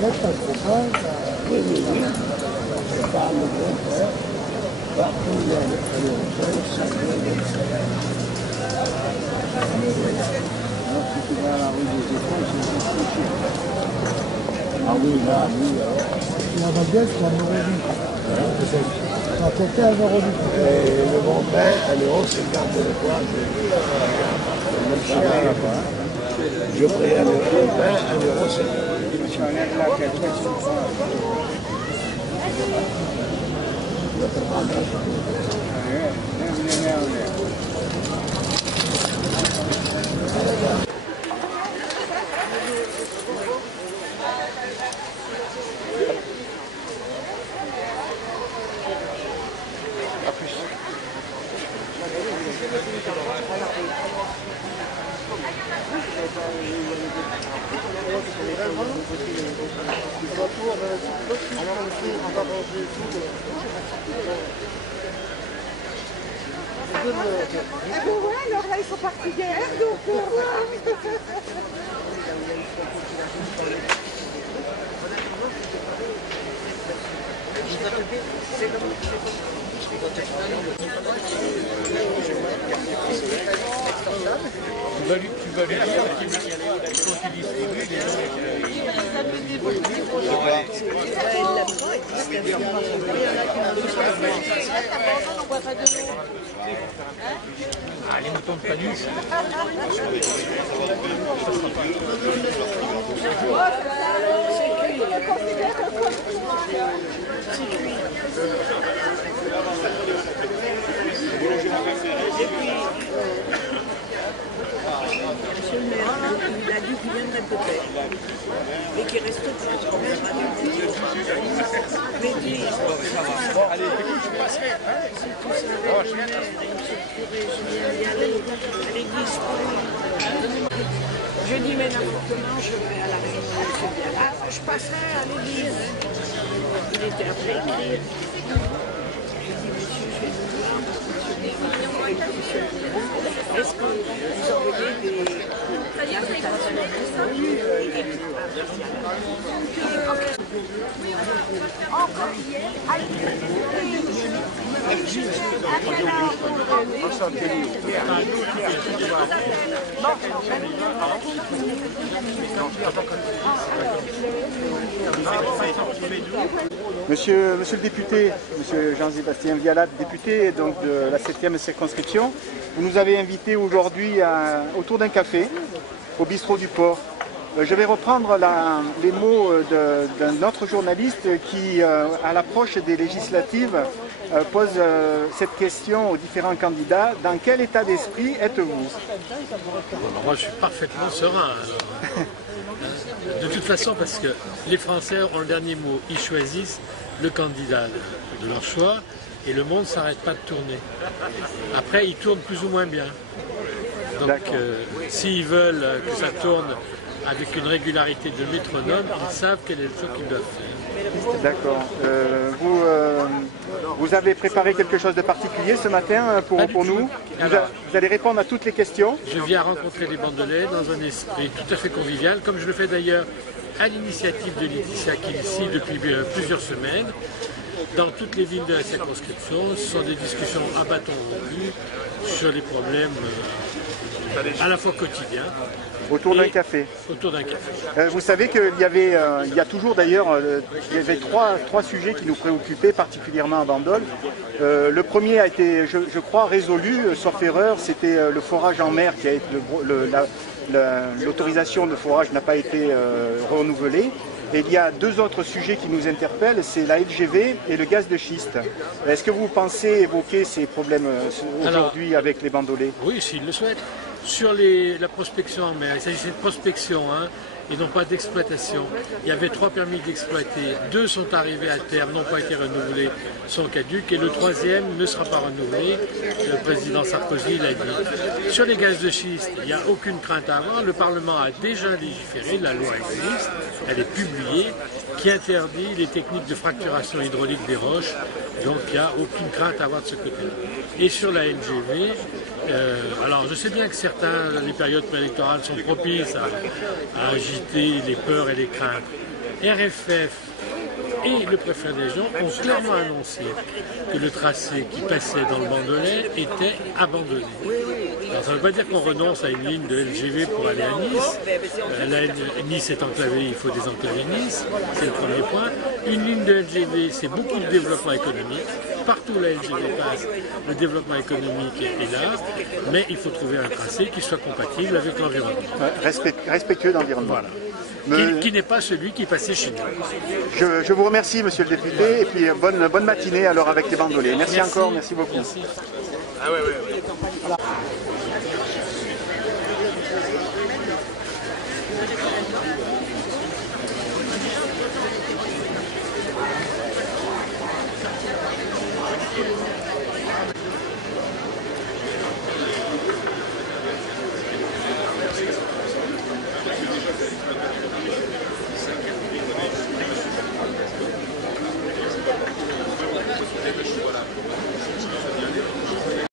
Peut-être pas trop pas. Oui, oui, oui. Je parle de mon père. Partout où il y a le ça vient de faire. Alors, si tu vas à la rue des Écoles, c'est tout. Ah oui, là, oui. La baguette, c'est 1 euro du. Ça a coûté 1 euro du. Et le bon pain, 1,50 € le poids. Même si là-bas. Je prie 1 euro le pain, 1,50 Ah bon voilà, alors là ils sont partis hier, donc Tu vas lui dire qu'il faut qu'il distribue les Ah, les moutons de Panus. Monsieur le maire, il a dit qu'il viendrait peut-être et qu'il reste peut-être. Mais dis, Allez, écoute, je passerai. si tu savais le maire et monsieur le curé, je viens d'y aller à l'église pour lui. Je dis mais n'importe comment, je vais à la réunion de monsieur Biala, je passerai à l'église. Il était après écrire. Je dis monsieur, je vais vous voir parce que monsieur Biala a fait une pétition. Est-ce que vous envoyez des encore hier, à Monsieur le député, monsieur Jean-Sébastien Vialat, député donc de la 7e circonscription, vous nous avez invités aujourd'hui autour d'un café au bistrot du Port. Je vais reprendre les mots d'un autre journaliste qui, à l'approche des législatives, pose cette question aux différents candidats. Dans quel état d'esprit êtes-vous? Moi, je suis parfaitement serein. De toute façon, parce que les Français ont le dernier mot. Ils choisissent le candidat de leur choix et le monde ne s'arrête pas de tourner. Après, il tourne plus ou moins bien. Donc, s'ils veulent que ça tourne avec une régularité de métronome, ils savent quel est le choix qu'ils doivent faire. D'accord. Vous avez préparé quelque chose de particulier ce matin pour nous? Vous allez répondre à toutes les questions? Je viens rencontrer les Bandolais dans un esprit tout à fait convivial, comme je le fais d'ailleurs à l'initiative de Laetitia qui est ici depuis plusieurs semaines. Dans toutes les villes de la circonscription, ce sont des discussions à bâton rompu sur les problèmes à la fois quotidiens. Autour d'un café. Autour d'un café. Vous savez qu'il y a toujours d'ailleurs, il y avait trois sujets qui nous préoccupaient particulièrement à Bandol. Le premier a été, je crois, résolu, sauf erreur, c'était le forage en mer qui a été l'autorisation de forage n'a pas été renouvelée. Et il y a deux autres sujets qui nous interpellent, c'est la LGV et le gaz de schiste. Est-ce que vous pensez évoquer ces problèmes aujourd'hui avec les Bandolais? Oui, s'ils le souhaitent. Sur la prospection en mer, il s'agissait de prospection et non pas d'exploitation. Il y avait 3 permis d'exploiter, 2 sont arrivés à terme, n'ont pas été renouvelés, sont caducs, et le 3e ne sera pas renouvelé. Le président Sarkozy l'a dit. Sur les gaz de schiste, il n'y a aucune crainte à avoir. Le Parlement a déjà légiféré, la loi existe, elle est publiée, qui interdit les techniques de fracturation hydraulique des roches. Donc il n'y a aucune crainte à avoir de ce côté-là. Et sur la LGV, alors je sais bien que les périodes préélectorales sont propices à agiter les peurs et les craintes. RFF et le préfet de région ont clairement annoncé que le tracé qui passait dans le Bandolais était abandonné. Alors, ça ne veut pas dire qu'on renonce à une ligne de LGV pour aller à Nice. Nice est enclavée, il faut désenclaver Nice, c'est le premier point. Une ligne de LGV, c'est beaucoup de développement économique. Partout où la LGV passe, le développement économique est là, mais il faut trouver un tracé qui soit compatible avec l'environnement. Respectueux d'environnement. Voilà. Qui n'est pas celui qui passait chez nous. Je vous remercie, monsieur le député, et puis bonne matinée alors avec les bandolets. Merci encore, merci beaucoup. Merci. Ah ouais.